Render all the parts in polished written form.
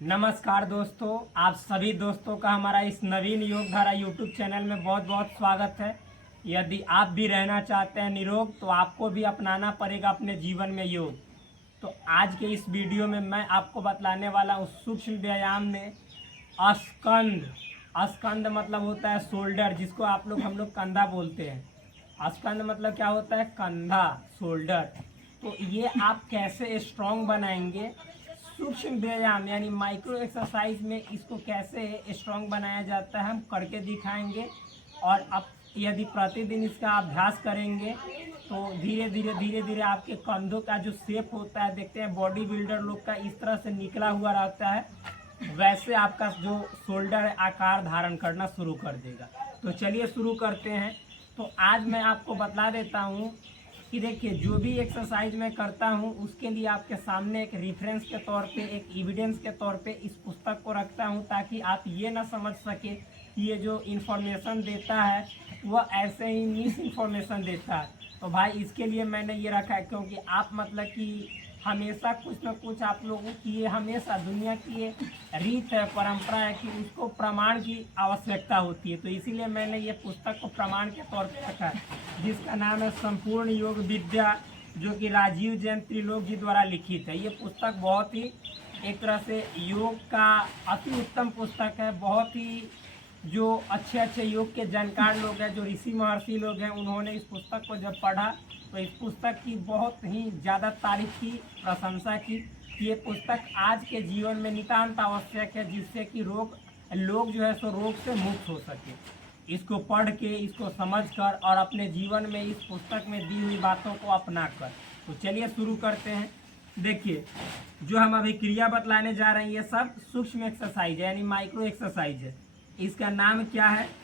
नमस्कार दोस्तों, आप सभी दोस्तों का हमारा इस नवीन योग धारा यूट्यूब चैनल में बहुत बहुत स्वागत है। यदि आप भी रहना चाहते हैं निरोग तो आपको भी अपनाना पड़ेगा अपने जीवन में योग। तो आज के इस वीडियो में मैं आपको बतलाने वाला हूँ सूक्ष्म व्यायाम में स्कंद। स्कंद मतलब होता है शोल्डर, जिसको हम लोग कंधा बोलते हैं। स्कंद मतलब क्या होता है? कंधा, शोल्डर। तो ये आप कैसे स्ट्रॉन्ग बनाएंगे, सूक्ष्म व्यायाम यानी माइक्रो एक्सरसाइज में इसको कैसे स्ट्रॉन्ग बनाया जाता है हम करके दिखाएंगे। और अब यदि प्रतिदिन इसका अभ्यास करेंगे तो धीरे धीरे आपके कंधों का जो शेप होता है, देखते हैं बॉडी बिल्डर लोग का इस तरह से निकला हुआ रहता है, वैसे आपका जो शोल्डर है आकार धारण करना शुरू कर देगा। तो चलिए शुरू करते हैं। तो आज मैं आपको बतला देता हूँ कि देखिए, जो भी एक्सरसाइज मैं करता हूँ उसके लिए आपके सामने एक रेफरेंस के तौर पे, एक एविडेंस के तौर पे इस पुस्तक को रखता हूँ, ताकि आप ये ना समझ सके कि ये जो इन्फॉर्मेशन देता है वह ऐसे ही मिस इन्फॉर्मेशन देता है। तो भाई इसके लिए मैंने ये रखा है, क्योंकि आप मतलब कि हमेशा कुछ ना कुछ आप लोगों की ये हमेशा दुनिया की ये रीत है, परंपरा है कि उसको प्रमाण की आवश्यकता होती है। तो इसीलिए मैंने ये पुस्तक को प्रमाण के तौर पर रखा है, जिसका नाम है संपूर्ण योग विद्या, जो कि राजीव जैन त्रिलोक जी द्वारा लिखित है। ये पुस्तक बहुत ही एक तरह से योग का अति उत्तम पुस्तक है। बहुत ही जो अच्छे अच्छे योग के जानकार लोग हैं, जो ऋषि महर्षि लोग हैं, उन्होंने इस पुस्तक को जब पढ़ा तो इस पुस्तक की बहुत ही ज़्यादा तारीफ की, प्रशंसा की। ये पुस्तक आज के जीवन में नितांत आवश्यक है, जिससे कि लोग जो है सो रोग से मुक्त हो सके। इसको पढ़ के, इसको समझ कर और अपने जीवन में इस पुस्तक में दी हुई बातों को अपना कर। तो चलिए शुरू करते हैं। देखिए, जो हम अभी क्रिया बतलाने जा रहे हैं ये सब सूक्ष्म एक्सरसाइज है, यानी माइक्रो एक्सरसाइज है। इसका नाम क्या है,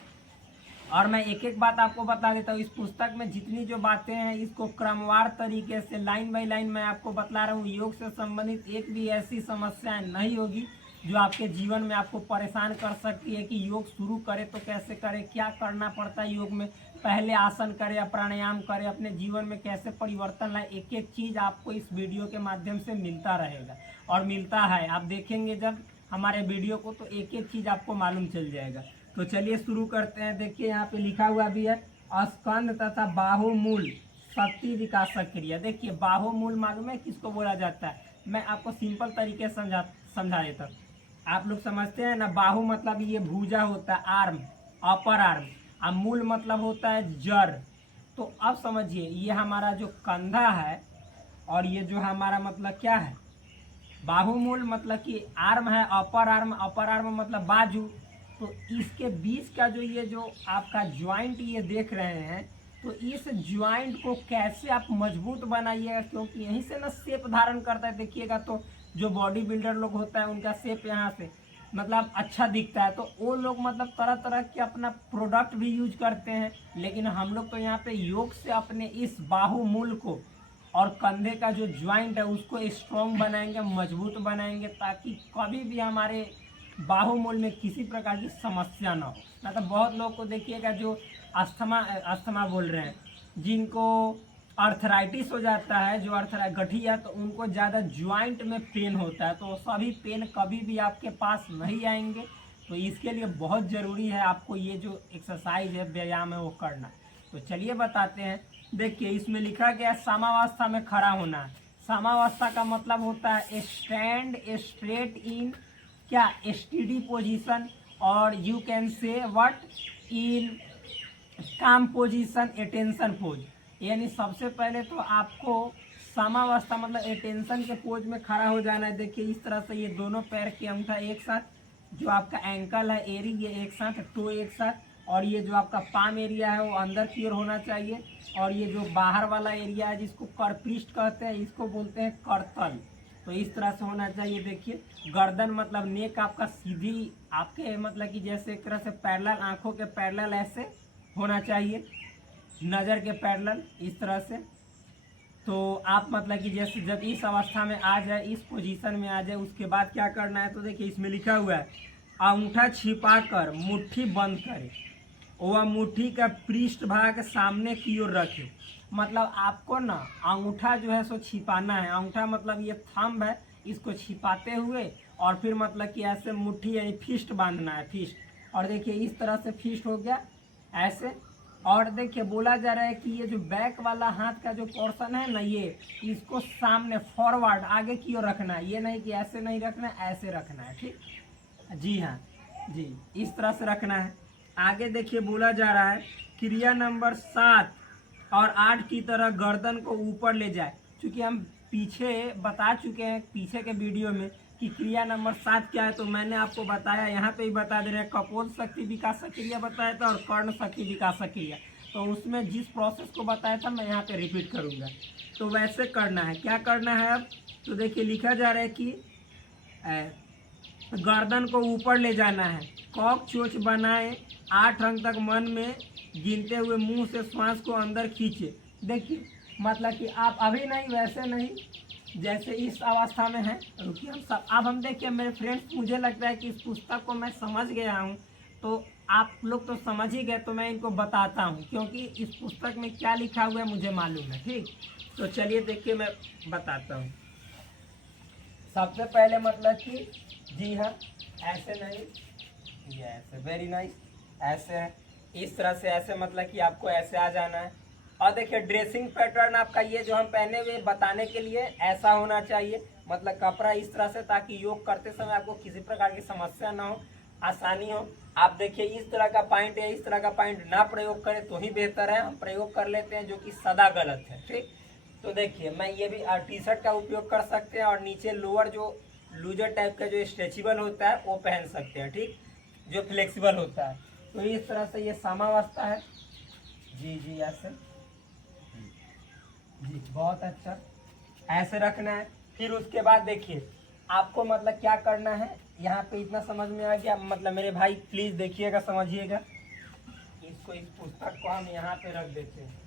और मैं एक एक बात आपको बता देता हूँ। इस पुस्तक में जितनी जो बातें हैं इसको क्रमवार तरीके से लाइन बाय लाइन मैं आपको बतला रहा हूँ। योग से संबंधित एक भी ऐसी समस्याएं नहीं होगी जो आपके जीवन में आपको परेशान कर सकती है कि योग शुरू करें तो कैसे करें, क्या करना पड़ता है योग में, पहले आसन करें या प्राणायाम करें, अपने जीवन में कैसे परिवर्तन लाए। एक एक चीज़ आपको इस वीडियो के माध्यम से मिलता रहेगा और मिलता है। आप देखेंगे जब हमारे वीडियो को तो एक एक चीज़ आपको मालूम चल जाएगा। तो चलिए शुरू करते हैं। देखिए, यहाँ पे लिखा हुआ भी है स्कंद तथा बाहुमूल शक्ति विकासक क्रिया। देखिए, बाहुमूल मालूम है किसको बोला जाता है? मैं आपको सिंपल तरीके से समझा देता हूँ। आप लोग समझते हैं ना, बाहु मतलब ये भुजा होता है, आर्म, अपर आर्म, और मूल मतलब होता है जड़। तो अब समझिए, ये हमारा जो कंधा है और ये जो हमारा मतलब क्या है, बाहुमूल मतलब कि आर्म है, अपर आर्म, अपर आर्म मतलब बाजू। तो इसके बीच का जो आपका ज्वाइंट ये देख रहे हैं, तो इस ज्वाइंट को कैसे आप मजबूत बनाइएगा, क्योंकि यहीं से ना शेप धारण करता है। देखिएगा तो जो बॉडी बिल्डर लोग होता है उनका शेप यहाँ से मतलब अच्छा दिखता है, तो वो लोग मतलब तरह तरह के अपना प्रोडक्ट भी यूज करते हैं। लेकिन हम लोग तो यहाँ पे योग से अपने इस बाहुमूल को और कंधे का जो ज्वाइंट है उसको स्ट्रॉन्ग बनाएंगे, मजबूत बनाएंगे, ताकि कभी भी हमारे बाहुमूल में किसी प्रकार की समस्या ना हो। मतलब बहुत लोग को देखिएगा जो अस्थमा बोल रहे हैं, जिनको अर्थराइटिस हो जाता है, जो गठिया, तो उनको ज़्यादा ज्वाइंट में पेन होता है। तो सभी पेन कभी भी आपके पास नहीं आएंगे। तो इसके लिए बहुत ज़रूरी है आपको ये जो एक्सरसाइज है, व्यायाम है, वो करना। तो चलिए बताते हैं। देखिए, इसमें लिखा गया है सामावस्था में खड़ा होना। सामावस्था का मतलब होता है स्टैंड स्ट्रेट इन क्या स्टडी पोजीशन, और you can say what in काम पोजीशन, अटेंशन पोज। यानी सबसे पहले तो आपको सामावस्था मतलब अटेंशन के पोज में खड़ा हो जाना है। देखिए, इस तरह से ये दोनों पैर के अंगूठा एक साथ, जो आपका एंकल है, एरी, ये एक साथ, टो एक साथ, और ये जो आपका पाम एरिया है वो अंदर की ओर होना चाहिए। और ये जो बाहर वाला एरिया है जिसको करपृष्ठ कहते हैं, इसको बोलते हैं करतल। तो इस तरह से होना चाहिए। देखिए, गर्दन मतलब नेक आपका सीधी, आपके मतलब कि जैसे एक तरह से पैरेलल, आंखों के पैरेलल ऐसे होना चाहिए, नज़र के पैरेलल इस तरह से। तो आप मतलब कि जैसे जब इस अवस्था में आ जाए, इस पोजीशन में आ जाए, उसके बाद क्या करना है, तो देखिए इसमें लिखा हुआ है अंगूठा छिपाकर मुट्ठी बंद करें, वह मुट्ठी का पृष्ठ भाग सामने की ओर रखें। मतलब आपको ना अंगूठा जो है सो छिपाना है। अंगूठा मतलब ये थंब है, इसको छिपाते हुए और फिर मतलब कि ऐसे मुट्ठी यानी फिस्ट बांधना है, फिस्ट। और देखिए इस तरह से फिस्ट हो गया ऐसे। और देखिए बोला जा रहा है कि ये जो बैक वाला हाथ का जो पोर्शन है ना, ये इसको सामने फॉरवर्ड आगे की ओर रखना है। ये नहीं कि ऐसे नहीं रखना है, ऐसे रखना है, ठीक। जी हाँ जी, इस तरह से रखना है। आगे देखिए बोला जा रहा है क्रिया नंबर 7 और 8 की तरह गर्दन को ऊपर ले जाए। क्योंकि हम पीछे बता चुके हैं पीछे के वीडियो में कि क्रिया नंबर 7 क्या है, तो मैंने आपको बताया, यहाँ पे ही बता दे रहे हैं। कपोल शक्ति विकास क्रिया बताया था और कर्ण शक्ति विकास क्रिया, तो उसमें जिस प्रोसेस को बताया था मैं यहाँ पे रिपीट करूँगा। तो वैसे करना है। क्या करना है अब, तो देखिए लिखा जा रहा है कि गर्दन को ऊपर ले जाना है, कॉक चोंच बनाए, 8 अंक तक मन में गिनते हुए मुंह से श्वास को अंदर खींचे। देखिए मतलब कि आप अभी नहीं, वैसे नहीं, जैसे इस अवस्था में है। रुकिए हम सब, अब हम देखिए मेरे फ्रेंड्स, मुझे लगता है कि इस पुस्तक को मैं समझ गया हूँ, तो आप लोग तो समझ ही गए, तो मैं इनको बताता हूँ क्योंकि इस पुस्तक में क्या लिखा हुआ है मुझे मालूम है, ठीक। तो चलिए देखिए मैं बताता हूँ। सबसे पहले मतलब कि जी हाँ, ऐसे नहीं, ये ऐसे, वेरी नाइस, ऐसे है, इस तरह से ऐसे, मतलब कि आपको ऐसे आ जाना है। और देखिए ड्रेसिंग पैटर्न आपका ये जो हम पहने हुए बताने के लिए ऐसा होना चाहिए, मतलब कपड़ा इस तरह से, ताकि योग करते समय आपको किसी प्रकार की समस्या ना हो, आसानी हो। आप देखिए इस तरह का पॉइंट या इस तरह का पॉइंट ना प्रयोग करें तो ही बेहतर है। हम प्रयोग कर लेते हैं जो कि सदा गलत है, ठीक। तो देखिए मैं ये भी टी शर्ट का उपयोग कर सकते हैं और नीचे लोअर जो लूजर टाइप का जो स्ट्रेचेबल होता है वो पहन सकते हैं, ठीक, जो फ्लेक्सिबल होता है। तो इस तरह से ये सामावस्था है। जी जी ऐसे, जी बहुत अच्छा, ऐसे रखना है। फिर उसके बाद देखिए आपको मतलब क्या करना है, यहाँ पे इतना समझ में आ गया, मतलब मेरे भाई प्लीज देखिएगा, समझिएगा इसको, इस पुस्तक को हम यहाँ पे रख देते हैं।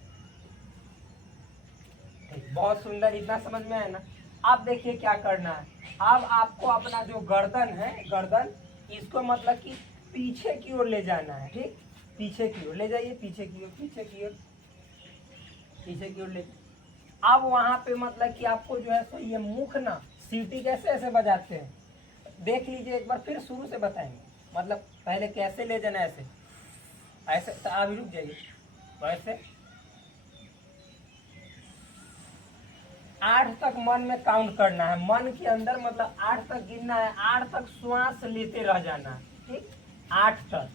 बहुत सुंदर, इतना समझ में आया ना। अब देखिए क्या करना है, अब आपको अपना जो गर्दन है, गर्दन इसको मतलब कि पीछे की ओर ले जाना है, ठीक। पीछे की ओर ले जाइए, पीछे की ओर, पीछे की ओर, पीछे की ओर ले। अब वहां पे मतलब कि आपको जो है सो ये मुख ना, सीटी कैसे ऐसे बजाते हैं देख लीजिए एक बार, फिर शुरू से बताएंगे। मतलब पहले कैसे ले जाना, ऐसे ऐसे, तो अभी रुक जाइए, वैसे 8 तक मन में काउंट करना है, मन के अंदर मतलब 8 तक गिनना है, 8 तक श्वास लेते रह जाना है, ठीक, 8 तक,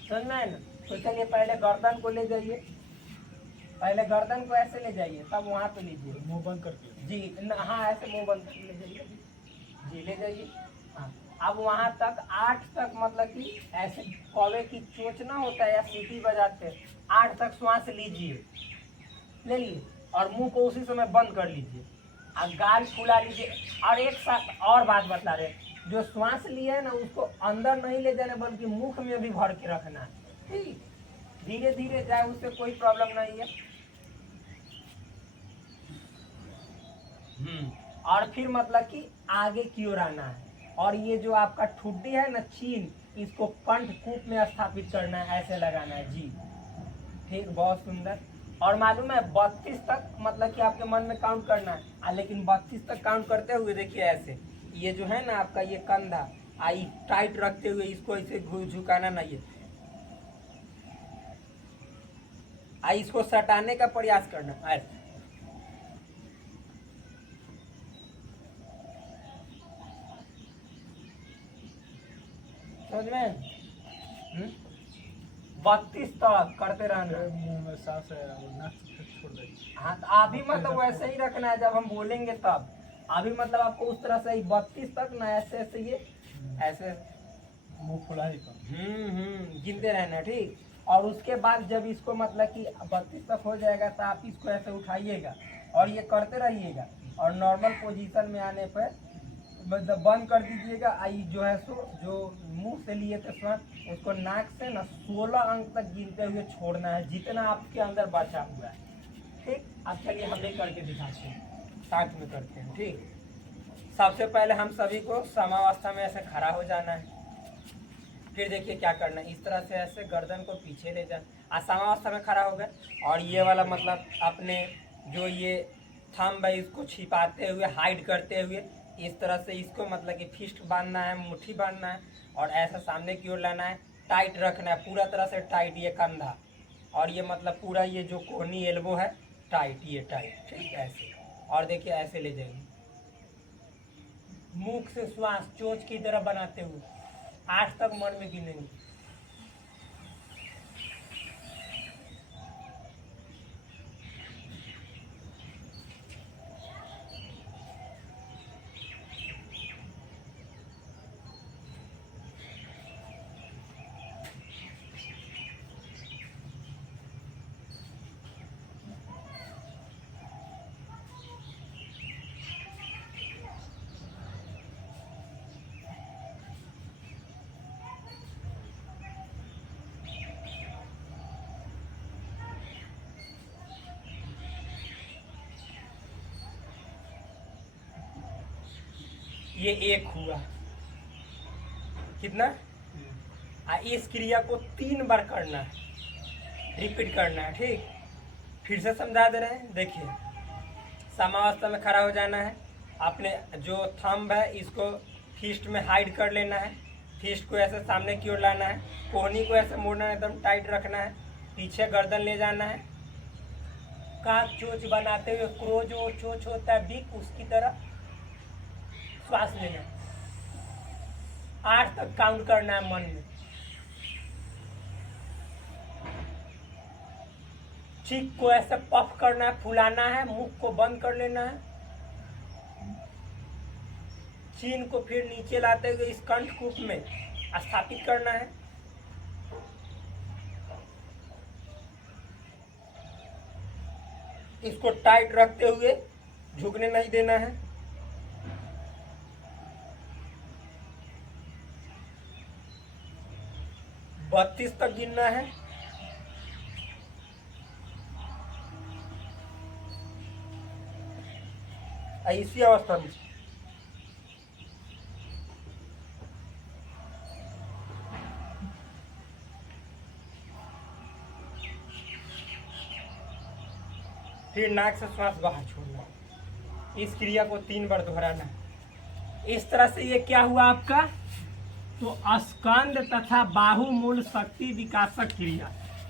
समझना है ना। तो चलिए पहले गर्दन को ले जाइए, पहले गर्दन को ऐसे ले जाइए, तब वहां पे लीजिए, मुंह बंद करके जी हाँ, ऐसे मुंह बंद करके ले जाइए, जी ले जाइए। हाँ, अब वहां तक 8 तक मतलब कि ऐसे कौवे की चोचना होता है या सीटी बजाते हैं, 8 तक श्वास लीजिए, ले लिए, और मुंह को उसी समय बंद कर लीजिए और गाल फुला लीजिए। और एक साथ और बात बता रहे, जो श्वास लिए है ना उसको अंदर नहीं ले जाना, बल्कि मुख में भी भर के रखना है, ठीक। धीरे धीरे जाए, उससे कोई प्रॉब्लम नहीं है। और फिर मतलब कि आगे की ओर आना है, और ये जो आपका ठुड्डी है ना, चीन, इसको कंठ कूप में स्थापित करना है, ऐसे लगाना है, जी ठीक, बहुत सुंदर। और मालूम है 32 तक मतलब कि आपके मन में काउंट करना है, लेकिन 32 तक काउंट करते हुए देखिए ऐसे, ये जो है ना आपका ये कंधा आई टाइट रखते हुए इसको ऐसे झुकाना नहीं है, आई इसको सटाने का प्रयास करना ऐसे, समझ में। 32 तक करते रहना। मुंह में सांस है और नाक से छोड़ देंगे। हाँ, तो अभी मतलब वैसे ही रखना है, जब हम बोलेंगे तब। अभी मतलब आपको उस तरह से ही 32 तक ना, ऐसे ऐसे ये ऐसे मुंह खुला ही कम। गिनते रहना, ठीक। और उसके बाद जब इसको मतलब कि 32 तक हो जाएगा तो आप इसको ऐसे उठाइएगा और ये करते रहिएगा, और नॉर्मल पोजीशन में आने पर मतलब बंद कर दीजिएगा। आई जो है सो जो मुंह से लिए थे श्वास, उसको नाक से ना 16 अंक तक गिनते हुए छोड़ना है, जितना आपके अंदर बचा हुआ है, ठीक। अब चलिए हम भी करके दिखाते हैं, साथ में करते हैं, ठीक। सबसे पहले हम सभी को समावस्था में ऐसे खड़ा हो जाना है। फिर देखिए क्या करना है, इस तरह से ऐसे गर्दन को पीछे ले जाना, समावस्था में खड़ा हो गए, और ये वाला मतलब अपने जो ये थंब है इसको छिपाते हुए, हाइड करते हुए इस तरह से इसको मतलब कि फिस्ट बांधना है, मुट्ठी बांधना है और ऐसा सामने की ओर लाना है, टाइट रखना है पूरा तरह से टाइट ये कंधा, और ये मतलब पूरा ये जो कोहनी एल्बो है टाइट, ये टाइट, ठीक है ऐसे। और देखिए ऐसे ले जाएंगे, मुख से श्वास चोंच की तरह बनाते हुए 8 तक मन में गिनेंगे। ये एक हुआ, कितना? इस क्रिया को 3 बार करना है, रिपीट करना है, ठीक। फिर से समझा दे रहे हैं, देखिए समावस्था में खड़ा हो जाना है, अपने जो थंब है इसको फिस्ट में हाइड कर लेना है, फिस्ट को ऐसे सामने की ओर लाना है, कोहनी को ऐसे मोड़ना है, एकदम टाइट रखना है, पीछे गर्दन ले जाना है, कांच चोच बनाते हुए क्रो जो चोच होता है बिक उसकी तरह श्वास लेना है, 8 तक काउंट करना है मन में। चीख को ऐसे पफ करना है, फुलाना है, मुख को बंद कर लेना है, चीन को फिर नीचे लाते हुए इस कंठकूप में स्थापित करना है, इसको टाइट रखते हुए झुकने नहीं देना है, बत्तीस तक गिनना है, इसी अवस्था में फिर नाक से श्वास बाहर छोड़ना। इस क्रिया को 3 बार दोहराना है। इस तरह से ये क्या हुआ आपका, तो स्कंद तथा बाहुमूल शक्ति विकासक क्रिया।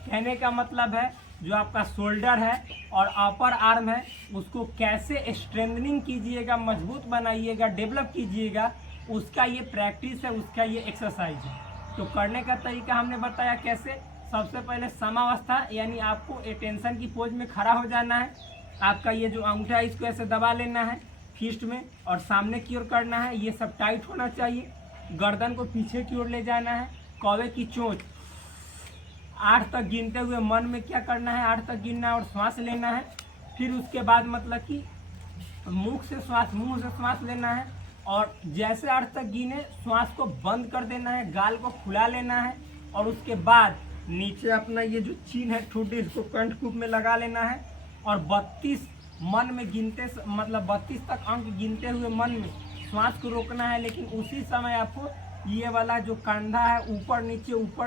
कहने का मतलब है जो आपका शोल्डर है और अपर आर्म है उसको कैसे स्ट्रेंथनिंग कीजिएगा, मजबूत बनाइएगा, डेवलप कीजिएगा, उसका ये प्रैक्टिस है, उसका ये एक्सरसाइज है। तो करने का तरीका हमने बताया कैसे। सबसे पहले समावस्था यानी आपको अटेंशन की पोज में खड़ा हो जाना है, आपका ये जो अंगूठा है इसको ऐसे दबा लेना है फिस्ट में और सामने की ओर करना है, ये सब टाइट होना चाहिए, गर्दन को पीछे की ओर ले जाना है, कौवे की चोंच 8 तक गिनते हुए मन में क्या करना है, 8 तक गिनना है और श्वास लेना है। फिर उसके बाद मतलब कि मुंह से श्वास लेना है और जैसे 8 तक गिने श्वास को बंद कर देना है, गाल को फुला लेना है और उसके बाद नीचे अपना ये जो चीन है ठुड्डी इसको कंठकूप में लगा लेना है और 32 मन में गिनते मतलब 32 तक अंक गिनते हुए मन में श्वास को रोकना है। लेकिन उसी समय आपको ये वाला जो कंधा है ऊपर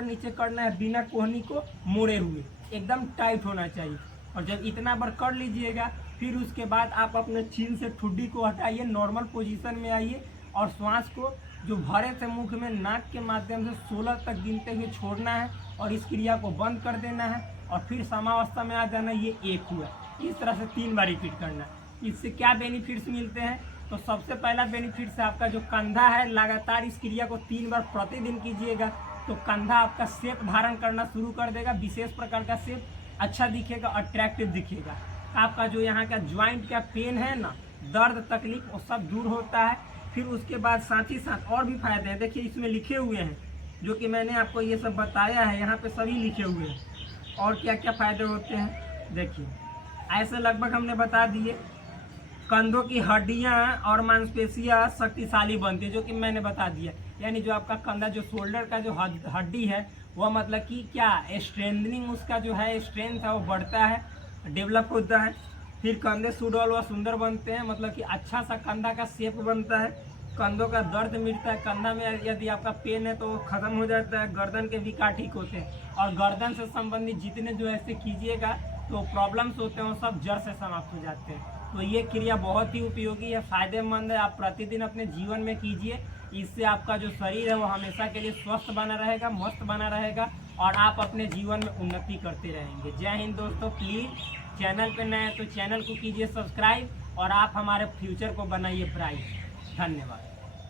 नीचे करना है, बिना कोहनी को मोड़े हुए, एकदम टाइट होना चाहिए। और जब इतना बार कर लीजिएगा फिर उसके बाद आप अपने चीन से ठुड्डी को हटाइए, नॉर्मल पोजीशन में आइए और श्वास को जो भरे से मुख में नाक के माध्यम से 16 तक गिनते हुए छोड़ना है और इस क्रिया को बंद कर देना है और फिर समावस्था में आ जाना। ये एक हुआ। इस तरह से 3 बार रिपीट करना है। इससे क्या बेनिफिट्स मिलते हैं, तो सबसे पहला बेनिफिट है आपका जो कंधा है, लगातार इस क्रिया को 3 बार प्रतिदिन कीजिएगा तो कंधा आपका शेप धारण करना शुरू कर देगा, विशेष प्रकार का शेप, अच्छा दिखेगा, अट्रैक्टिव दिखेगा। आपका जो यहाँ का ज्वाइंट का पेन है ना, दर्द तकलीफ, वो सब दूर होता है। फिर उसके बाद साथ ही साथ और भी फायदे हैं, देखिए इसमें लिखे हुए हैं जो कि मैंने आपको ये सब बताया है, यहाँ पे सभी लिखे हुए हैं और क्या क्या फायदे होते हैं। देखिए ऐसे लगभग हमने बता दिए। कंधों की हड्डियाँ और मांसपेशियाँ शक्तिशाली बनती है, जो कि मैंने बता दिया। यानी जो आपका कंधा जो शोल्डर का जो हड्डी है वह मतलब कि क्या स्ट्रेंथनिंग, उसका जो है स्ट्रेंथ है वो बढ़ता है, डेवलप होता है। फिर कंधे सुडौल व सुंदर बनते हैं, मतलब कि अच्छा सा कंधा का शेप बनता है, कंधों का दर्द मिटता है, कंधा में यदि आपका पेन है तो वो खत्म हो जाता है, गर्दन के विकार ठीक होते हैं और गर्दन से संबंधित जितने जो ऐसे कीजिएगा तो प्रॉब्लम्स होते हैं वो सब जड़ से समाप्त हो जाते हैं। तो ये क्रिया बहुत ही उपयोगी है, फायदेमंद है। आप प्रतिदिन अपने जीवन में कीजिए, इससे आपका जो शरीर है वो हमेशा के लिए स्वस्थ बना रहेगा, मस्त बना रहेगा और आप अपने जीवन में उन्नति करते रहेंगे। जय हिंद दोस्तों। प्लीज़ चैनल पे नए हैं तो चैनल को कीजिए सब्सक्राइब और आप हमारे फ्यूचर को बनाइए ब्राइट। धन्यवाद।